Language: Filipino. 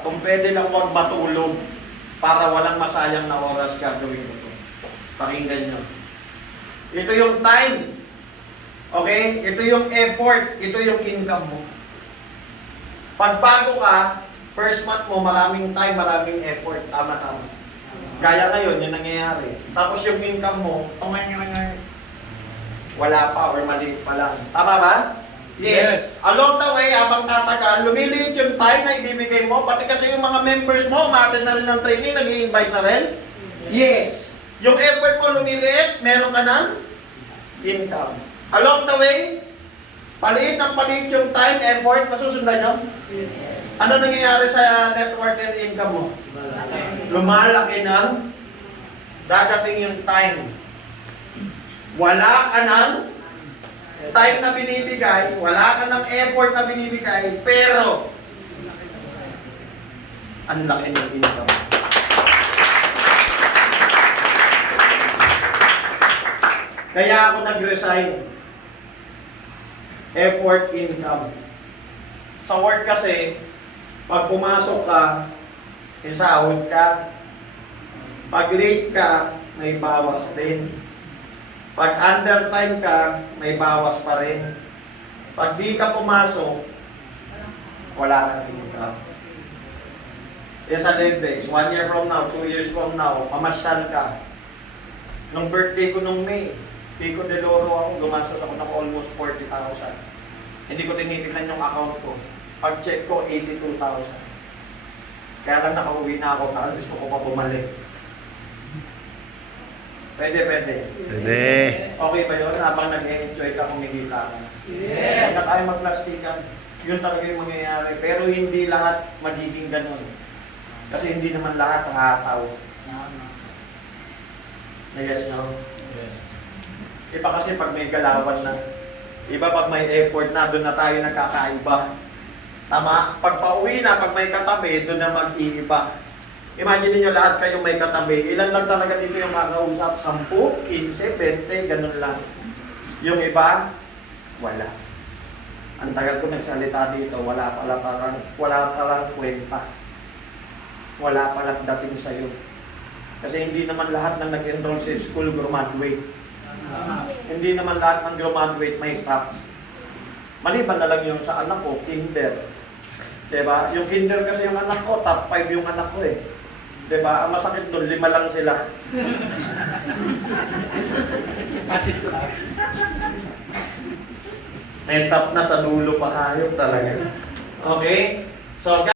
kung pwede lang huwag matulog para walang masayang na oras gagawin ko to. Pakinggan nyo. Ito yung time. Okay? Ito yung effort. Ito yung income mo. Pag bago ka, first month mo, maraming time, maraming effort. Tama-tama. Gaya ngayon, yung nangyayari. Tapos yung income mo, wala pa or mali pa lang. Tama ba? Yes. Along the way, habang tatagal, lumiliit yung time na ibibigay mo, pati kasi yung mga members mo, umatin na rin ng training, nag-i-invite na rin. Yes. Yung effort mo lumiliit, meron ka ng income. Along the way, paliit ng paliit yung time, effort, nasusundan nyo? Yes. Ano nangyayari sa net worth and income mo? Lumalaki ng dadating yung time. Wala ka ng time na binibigay, wala ka ng effort na binibigay, pero ang laki ng income. Kaya ako nag-resign. Effort, income. Sa work kasi, pag pumasok ka, isahod ka. Pag late ka, may bawas din. Pag undertime ka, may bawas pa rin. Pag di ka pumasok, wala kang income. Sa days, 1 year from now, 2 years from now, mamasyal ka. Nung birthday ko nung May, Pico de Loro ako, gumastos ako ng almost 40,000. Hindi ko tinitignan yung account ko. Pag check ko, 82,000. Kaya lang nakauwi na ako, parang gusto ko pa bumalik. Pwede. Pwede. Okay ba yun? Habang nag-enjoy ka, kumikita ka. Yes! Huwag na tayo magplastikan. Yun talaga yung mangyayari. Pero hindi lahat magiging ganun. Kasi hindi naman lahat nakataw. Yes, no? Yes. Iba kasi pag may galawan na. Iba pag may effort na, doon na tayo nagkakaiba. Tama? Pag pauwi na, pag may katabi, doon na mag-iiba. Imagine niyo lahat kayo may katabi. Ilan lang talaga dito yung makausap? 10, 15, 20, ganun lang. Yung iba, wala. Ang tagal ko nagsalita dito, wala palang kwenta. Wala palang dating sa'yo. Kasi hindi naman lahat ng nag-enroll sa school graduate. Hindi naman lahat ng graduate may staff. Maliban na lang yung sa anak ko, kinder. Diba? Yung kinder kasi yung anak ko, top 5 yung anak ko eh. Diba? Ang masakit doon, 5 lang sila. May top na sa dulo pa hayop talaga. Okay? So,